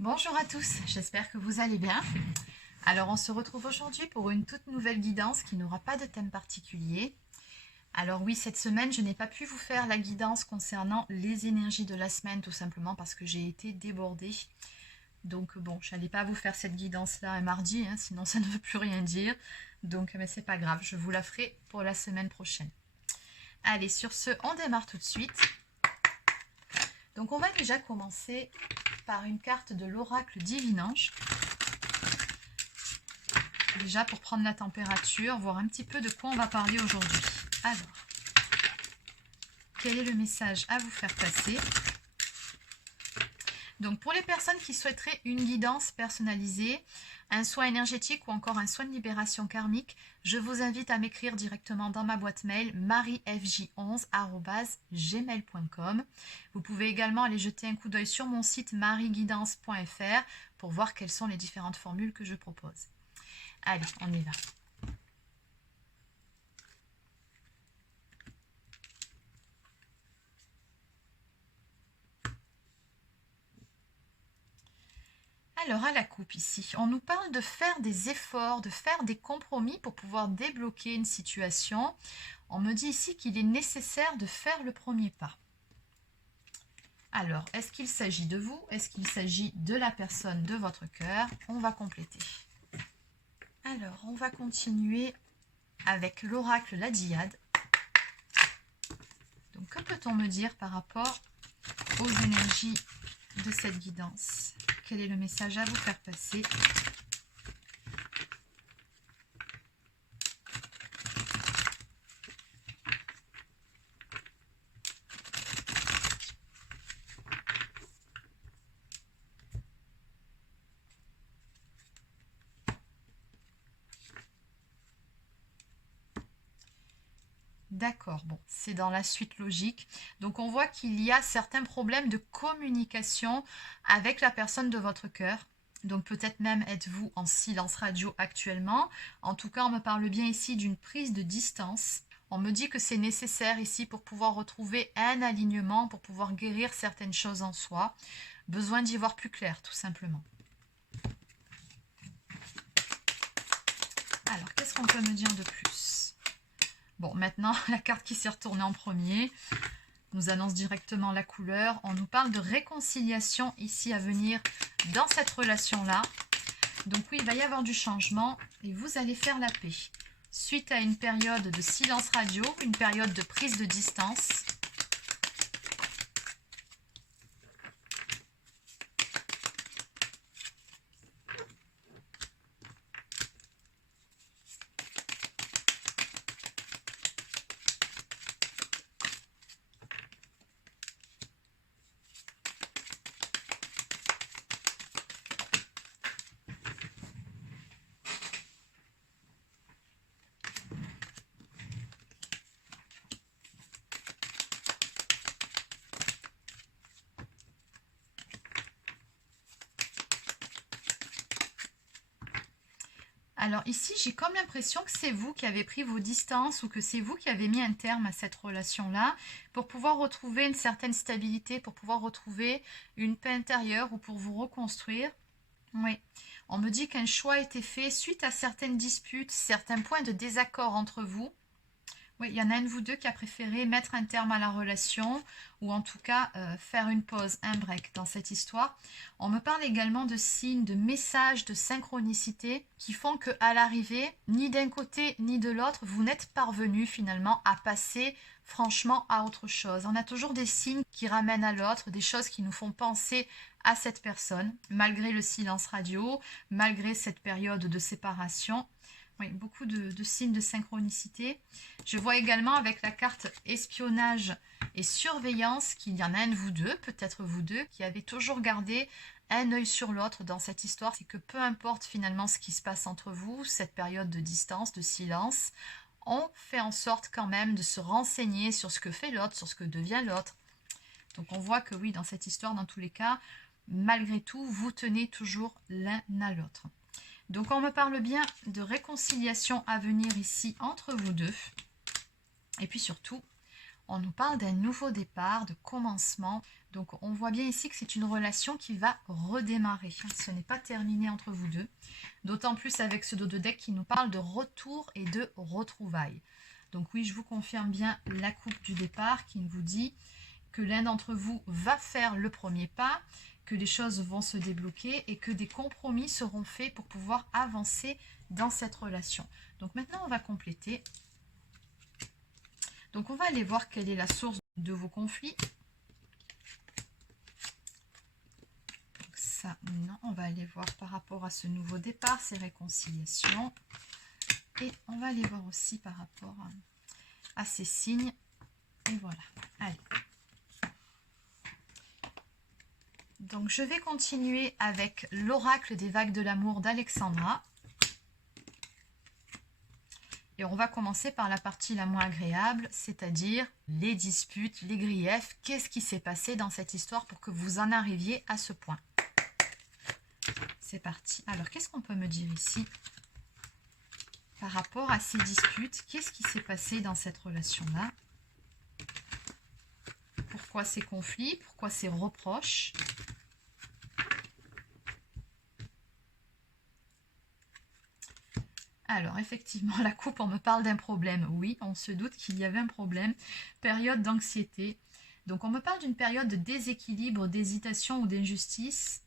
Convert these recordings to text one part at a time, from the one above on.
Bonjour à tous, j'espère que vous allez bien. Alors on se retrouve aujourd'hui pour une toute nouvelle guidance qui n'aura pas de thème particulier. Alors oui, cette semaine, je n'ai pas pu vous faire la guidance concernant les énergies de la semaine, tout simplement parce que j'ai été débordée. Donc bon, je n'allais pas vous faire cette guidance-là un mardi, sinon ça ne veut plus rien dire. Donc mais c'est pas grave, je vous la ferai pour la semaine prochaine. Allez, sur ce, on démarre tout de suite. Donc on va déjà commencer par une carte de l'oracle Divinange. Déjà pour prendre la température, voir un petit peu de quoi on va parler aujourd'hui. Alors, quel est le message à vous faire passer? Donc pour les personnes qui souhaiteraient une guidance personnalisée, un soin énergétique ou encore un soin de libération karmique, je vous invite à m'écrire directement dans ma boîte mail mariefj11@gmail.com. Vous pouvez également aller jeter un coup d'œil sur mon site marieguidance.fr pour voir quelles sont les différentes formules que je propose. Allez, on y va. Alors à la coupe ici, on nous parle de faire des efforts, de faire des compromis pour pouvoir débloquer une situation. On me dit ici qu'il est nécessaire de faire le premier pas. Alors, est-ce qu'il s'agit de vous? Est-ce qu'il s'agit de la personne de votre cœur? On va compléter. Alors, on va continuer avec l'oracle La Diade. Donc, que peut-on me dire par rapport aux énergies de cette guidance? Quel est le message à vous faire passer? D'accord, bon, c'est dans la suite logique. Donc on voit qu'il y a certains problèmes de communication avec la personne de votre cœur. Donc peut-être même êtes-vous en silence radio actuellement. En tout cas, on me parle bien ici d'une prise de distance. On me dit que c'est nécessaire ici pour pouvoir retrouver un alignement, pour pouvoir guérir certaines choses en soi. Besoin d'y voir plus clair, tout simplement. Alors, qu'est-ce qu'on peut me dire de plus? Bon, maintenant, la carte qui s'est retournée en premier nous annonce directement la couleur. On nous parle de réconciliation ici à venir dans cette relation-là. Donc oui, il va y avoir du changement et vous allez faire la paix. Suite à une période de silence radio, une période de prise de distance. Alors ici, j'ai comme l'impression que c'est vous qui avez pris vos distances ou que c'est vous qui avez mis un terme à cette relation-là pour pouvoir retrouver une certaine stabilité, pour pouvoir retrouver une paix intérieure ou pour vous reconstruire. Oui, on me dit qu'un choix a été fait suite à certaines disputes, certains points de désaccord entre vous. Oui, il y en a un de vous deux qui a préféré mettre un terme à la relation ou en tout cas faire une pause, un break dans cette histoire. On me parle également de signes, de messages, de synchronicité qui font qu'à l'arrivée, ni d'un côté ni de l'autre, vous n'êtes parvenu finalement à passer franchement à autre chose. On a toujours des signes qui ramènent à l'autre, des choses qui nous font penser à cette personne, malgré le silence radio, malgré cette période de séparation. Oui, beaucoup de signes de synchronicité. Je vois également avec la carte espionnage et surveillance qu'il y en a un de vous deux, peut-être vous deux, qui avez toujours gardé un œil sur l'autre dans cette histoire. C'est que peu importe finalement ce qui se passe entre vous, cette période de distance, de silence, on fait en sorte quand même de se renseigner sur ce que fait l'autre, sur ce que devient l'autre. Donc on voit que oui, dans cette histoire, dans tous les cas, malgré tout, vous tenez toujours l'un à l'autre. Donc on me parle bien de réconciliation à venir ici entre vous deux. Et puis surtout, On nous parle d'un nouveau départ, de commencement. Donc on voit bien ici que c'est une relation qui va redémarrer. Ce n'est pas terminé entre vous deux. D'autant plus avec ce dos de deck qui nous parle de retour et de retrouvailles. Donc oui, je vous confirme bien la coupe du départ qui vous dit que l'un d'entre vous va faire le premier pas, que les choses vont se débloquer et que des compromis seront faits pour pouvoir avancer dans cette relation. Donc maintenant, on va compléter. Donc on va aller voir quelle est la source de vos conflits. Donc ça, non, on va aller voir par rapport à ce nouveau départ, ces réconciliations. Et on va aller voir aussi par rapport à ces signes. Et voilà, allez. Donc je vais continuer avec l'oracle des vagues de l'amour d'Alexandra. Et on va commencer par la partie la moins agréable, c'est-à-dire les disputes, les griefs. Qu'est-ce qui s'est passé dans cette histoire pour que vous en arriviez à ce point? C'est parti. Alors, qu'est-ce qu'on peut me dire ici par rapport à ces disputes? Qu'est-ce qui s'est passé dans cette relation-là? Pourquoi ces conflits? Pourquoi ces reproches? Alors, effectivement, la coupe, on me parle d'un problème. Oui, on se doute qu'il y avait un problème. Période d'anxiété. Donc, on me parle d'une période de déséquilibre, d'hésitation ou d'injustice.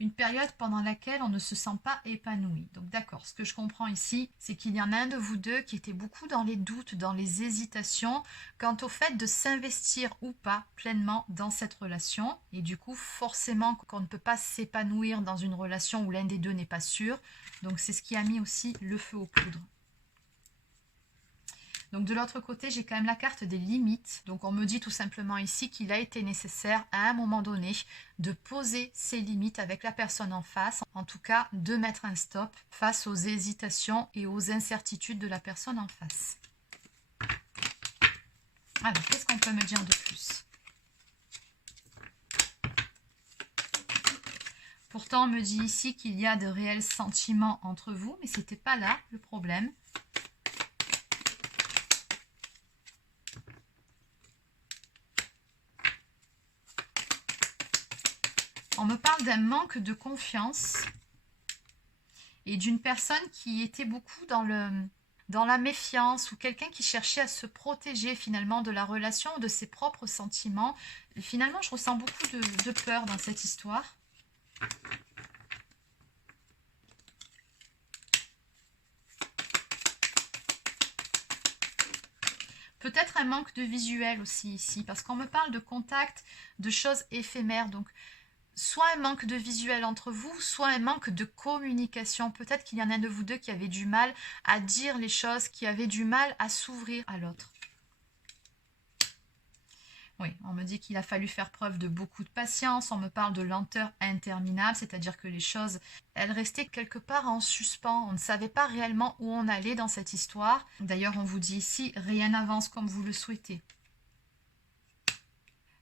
Une période pendant laquelle on ne se sent pas épanoui. Donc, d'accord, ce que je comprends ici, c'est qu'il y en a un de vous deux qui était beaucoup dans les doutes, dans les hésitations, quant au fait de s'investir ou pas pleinement dans cette relation. Et du coup, forcément, qu'on ne peut pas s'épanouir dans une relation où l'un des deux n'est pas sûr. Donc, c'est ce qui a mis aussi le feu aux poudres. Donc de l'autre côté, j'ai quand même la carte des limites. Donc on me dit tout simplement ici qu'il a été nécessaire à un moment donné de poser ses limites avec la personne en face. En tout cas, de mettre un stop face aux hésitations et aux incertitudes de la personne en face. Alors, qu'est-ce qu'on peut me dire de plus? Pourtant, on me dit ici qu'il y a de réels sentiments entre vous, mais ce n'était pas là le problème. On me parle d'un manque de confiance et d'une personne qui était beaucoup dans la méfiance ou quelqu'un qui cherchait à se protéger finalement de la relation ou de ses propres sentiments. Et finalement, je ressens beaucoup de peur dans cette histoire. Peut-être un manque de visuel aussi ici, parce qu'on me parle de contact, de choses éphémères. Donc, soit un manque de visuel entre vous, soit un manque de communication. Peut-être qu'il y en a un de vous deux qui avait du mal à dire les choses, qui avait du mal à s'ouvrir à l'autre. Oui, on me dit qu'il a fallu faire preuve de beaucoup de patience. On me parle de lenteur interminable, c'est-à-dire que les choses, elles restaient quelque part en suspens. On ne savait pas réellement où on allait dans cette histoire. D'ailleurs, on vous dit ici, rien n'avance comme vous le souhaitez.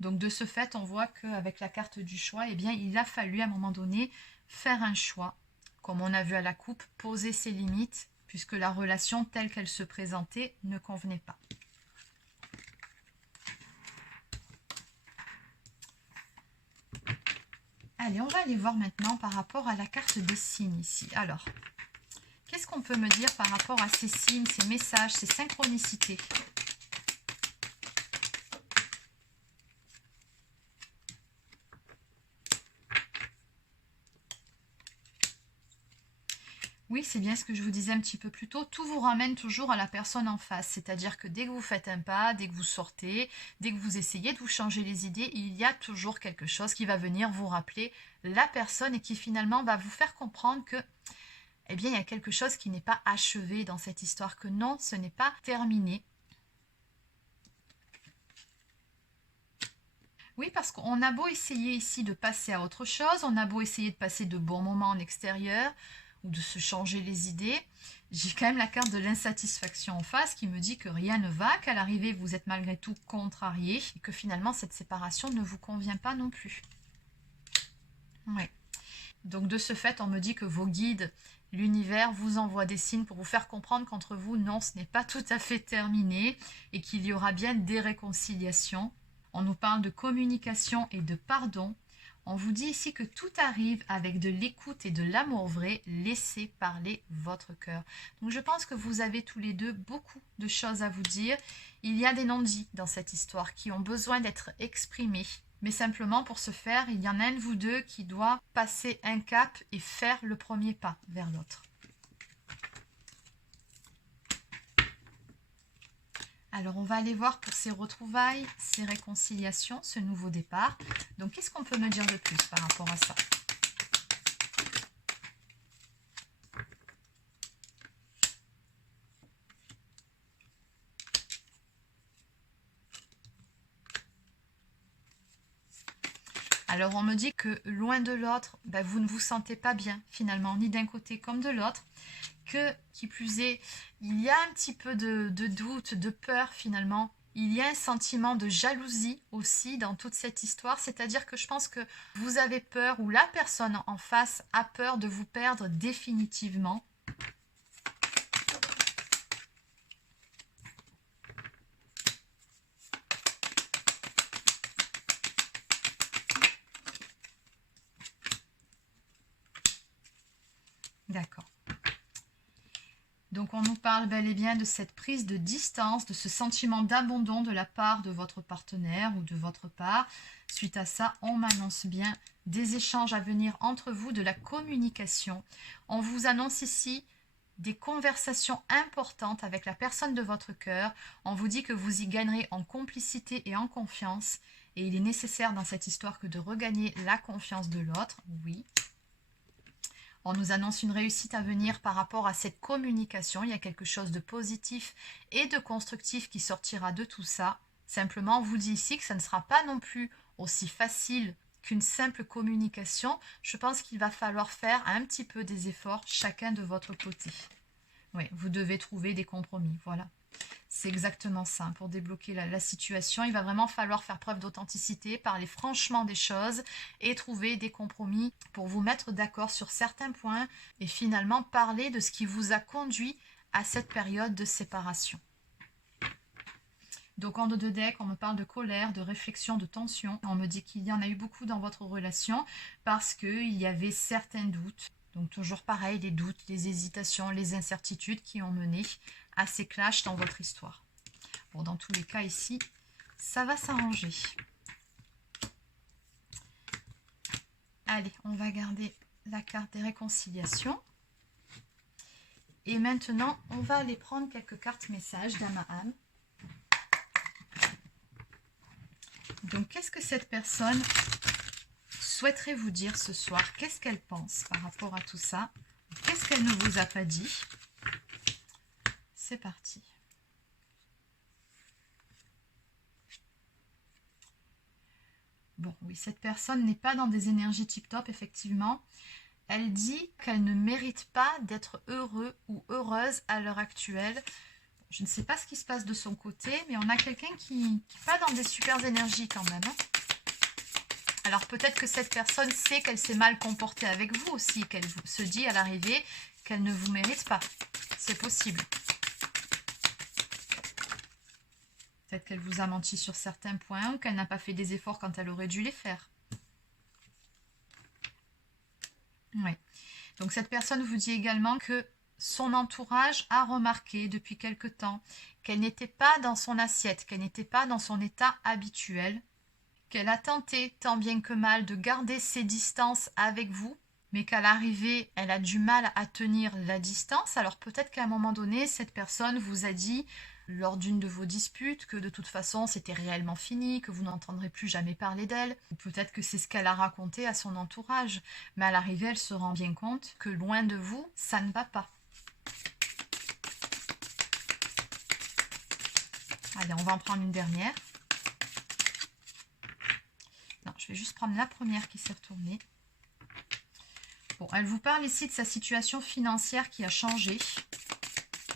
Donc de ce fait, on voit qu'avec la carte du choix, eh bien, il a fallu à un moment donné faire un choix. Comme on a vu à la coupe, poser ses limites, puisque la relation telle qu'elle se présentait ne convenait pas. Allez, on va aller voir maintenant par rapport à la carte des signes ici. Alors, qu'est-ce qu'on peut me dire par rapport à ces signes, ces messages, ces synchronicités ? Oui, c'est bien ce que je vous disais un petit peu plus tôt. Tout vous ramène toujours à la personne en face. C'est-à-dire que dès que vous faites un pas, dès que vous sortez, dès que vous essayez de vous changer les idées, il y a toujours quelque chose qui va venir vous rappeler la personne et qui finalement va vous faire comprendre que, eh bien, il y a quelque chose qui n'est pas achevé dans cette histoire, que non, ce n'est pas terminé. Oui, parce qu'on a beau essayer ici de passer à autre chose, on a beau essayer de passer de bons moments en extérieur, ou de se changer les idées, j'ai quand même la carte de l'insatisfaction en face qui me dit que rien ne va, qu'à l'arrivée vous êtes malgré tout contrarié et que finalement cette séparation ne vous convient pas non plus. Ouais. Donc de ce fait, on me dit que vos guides, l'univers vous envoie des signes pour vous faire comprendre qu'entre vous, non, ce n'est pas tout à fait terminé et qu'il y aura bien des réconciliations. On nous parle de communication et de pardon. On vous dit ici que tout arrive avec de l'écoute et de l'amour vrai. Laissez parler votre cœur. Donc je pense que vous avez tous les deux beaucoup de choses à vous dire. Il y a des non-dits dans cette histoire qui ont besoin d'être exprimés. Mais simplement pour ce faire, il y en a un de vous deux qui doit passer un cap et faire le premier pas vers l'autre. Alors, on va aller voir pour ces retrouvailles, ces réconciliations, ce nouveau départ. Donc, qu'est-ce qu'on peut me dire de plus par rapport à ça? Alors, on me dit que loin de l'autre, vous ne vous sentez pas bien, finalement, ni d'un côté comme de l'autre. Que, qui plus est, il y a un petit peu de doute, de peur finalement. Il y a un sentiment de jalousie aussi dans toute cette histoire. C'est-à-dire que je pense que vous avez peur ou la personne en face a peur de vous perdre définitivement. D'accord. Donc on nous parle bel et bien de cette prise de distance, de ce sentiment d'abandon de la part de votre partenaire ou de votre part. Suite à ça, on m'annonce bien des échanges à venir entre vous, de la communication. On vous annonce ici des conversations importantes avec la personne de votre cœur. On vous dit que vous y gagnerez en complicité et en confiance. Et il est nécessaire dans cette histoire que de regagner la confiance de l'autre. Oui. On nous annonce une réussite à venir par rapport à cette communication. Il y a quelque chose de positif et de constructif qui sortira de tout ça. Simplement, on vous dit ici que ça ne sera pas non plus aussi facile qu'une simple communication. Je pense qu'il va falloir faire un petit peu des efforts chacun de votre côté. Oui, vous devez trouver des compromis, voilà. C'est exactement ça. Pour débloquer la situation, il va vraiment falloir faire preuve d'authenticité, parler franchement des choses et trouver des compromis pour vous mettre d'accord sur certains points et finalement parler de ce qui vous a conduit à cette période de séparation. Donc en dos de deck, on me parle de colère, de réflexion, de tension. On me dit qu'il y en a eu beaucoup dans votre relation parce qu'il y avait certains doutes. Donc toujours pareil, les doutes, les hésitations, les incertitudes qui ont mené à ces clashs dans votre histoire. Bon, dans tous les cas ici, ça va s'arranger. Allez, on va garder la carte des réconciliations. Et maintenant, on va aller prendre quelques cartes messages d'âme à âme. Donc, qu'est-ce que cette personne souhaiterait vous dire ce soir? Qu'est-ce qu'elle pense par rapport à tout ça? Qu'est-ce qu'elle ne vous a pas dit? C'est parti. Bon, oui, cette personne n'est pas dans des énergies tip-top, effectivement. Elle dit qu'elle ne mérite pas d'être heureux ou heureuse à l'heure actuelle. Je ne sais pas ce qui se passe de son côté, mais on a quelqu'un qui n'est pas dans des super énergies quand même. Alors peut-être que cette personne sait qu'elle s'est mal comportée avec vous aussi, qu'elle se dit à l'arrivée qu'elle ne vous mérite pas. C'est possible. Peut-être qu'elle vous a menti sur certains points ou qu'elle n'a pas fait des efforts quand elle aurait dû les faire. Oui. Donc cette personne vous dit également que son entourage a remarqué depuis quelque temps qu'elle n'était pas dans son assiette, qu'elle n'était pas dans son état habituel, qu'elle a tenté tant bien que mal de garder ses distances avec vous, mais qu'à l'arrivée, elle a du mal à tenir la distance. Alors peut-être qu'à un moment donné, cette personne vous a dit, lors d'une de vos disputes, que de toute façon, c'était réellement fini, que vous n'entendrez plus jamais parler d'elle. Ou peut-être que c'est ce qu'elle a raconté à son entourage. Mais à l'arrivée, elle se rend bien compte que loin de vous, ça ne va pas. Allez, on va en prendre une dernière. Non, je vais juste prendre la première qui s'est retournée. Bon, elle vous parle ici de sa situation financière qui a changé.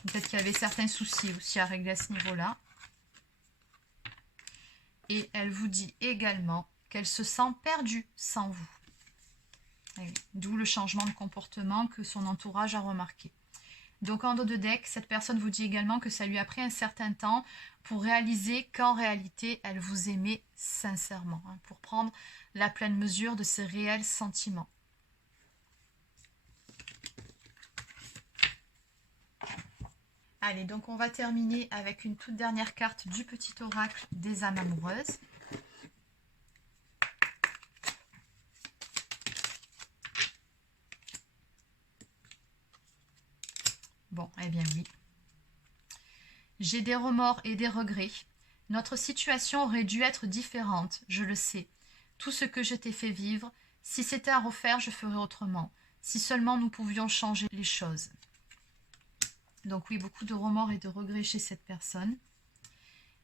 Peut-être qu'il y avait certains soucis aussi à régler à ce niveau-là. Et elle vous dit également qu'elle se sent perdue sans vous. d'où le changement de comportement que son entourage a remarqué. Donc en dos de deck, cette personne vous dit également que ça lui a pris un certain temps pour réaliser qu'en réalité, elle vous aimait sincèrement, hein, pour prendre la pleine mesure de ses réels sentiments. Allez, donc on va terminer avec une toute dernière carte du petit oracle des âmes amoureuses. Bon, eh bien oui. J'ai des remords et des regrets. Notre situation aurait dû être différente, je le sais. Tout ce que je t'ai fait vivre, si c'était à refaire, je ferais autrement. Si seulement nous pouvions changer les choses. Donc oui, beaucoup de remords et de regrets chez cette personne.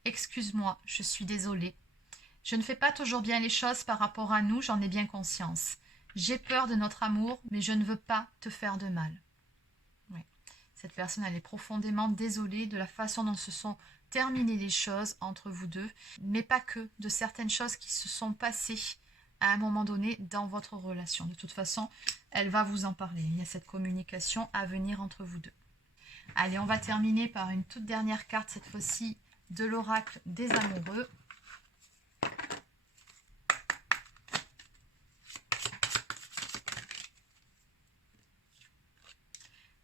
Excuse-moi, je suis désolée. Je ne fais pas toujours bien les choses par rapport à nous, j'en ai bien conscience. J'ai peur de notre amour, mais je ne veux pas te faire de mal. Oui. Cette personne, elle est profondément désolée de la façon dont se sont terminées les choses entre vous deux, mais pas que, de certaines choses qui se sont passées à un moment donné dans votre relation. De toute façon, elle va vous en parler. Il y a cette communication à venir entre vous deux. Allez, on va terminer par une toute dernière carte, cette fois-ci de l'oracle des amoureux.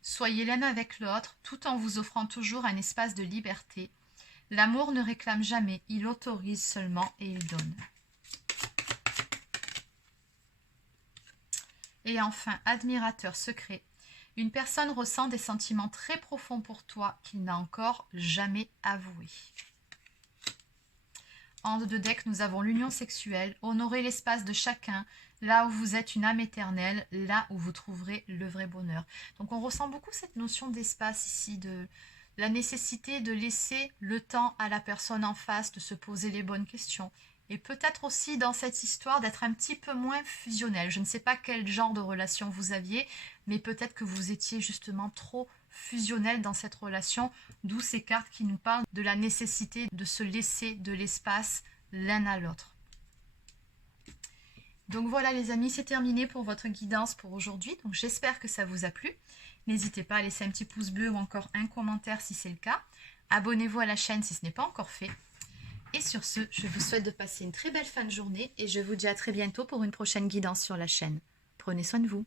Soyez l'un avec l'autre, tout en vous offrant toujours un espace de liberté. L'amour ne réclame jamais, il autorise seulement et il donne. Et enfin, admirateur secret. Une personne ressent des sentiments très profonds pour toi qu'il n'a encore jamais avoués. En dos de deck, nous avons l'union sexuelle. Honorez l'espace de chacun, là où vous êtes une âme éternelle, là où vous trouverez le vrai bonheur. Donc on ressent beaucoup cette notion d'espace ici, de la nécessité de laisser le temps à la personne en face de se poser les bonnes questions. Et peut-être aussi dans cette histoire d'être un petit peu moins fusionnel. Je ne sais pas quel genre de relation vous aviez, mais peut-être que vous étiez justement trop fusionnel dans cette relation, d'où ces cartes qui nous parlent de la nécessité de se laisser de l'espace l'un à l'autre. Donc voilà les amis, c'est terminé pour votre guidance pour aujourd'hui. Donc j'espère que ça vous a plu. N'hésitez pas à laisser un petit pouce bleu ou encore un commentaire si c'est le cas. Abonnez-vous à la chaîne si ce n'est pas encore fait. Et sur ce, je vous souhaite de passer une très belle fin de journée et je vous dis à très bientôt pour une prochaine guidance sur la chaîne. Prenez soin de vous.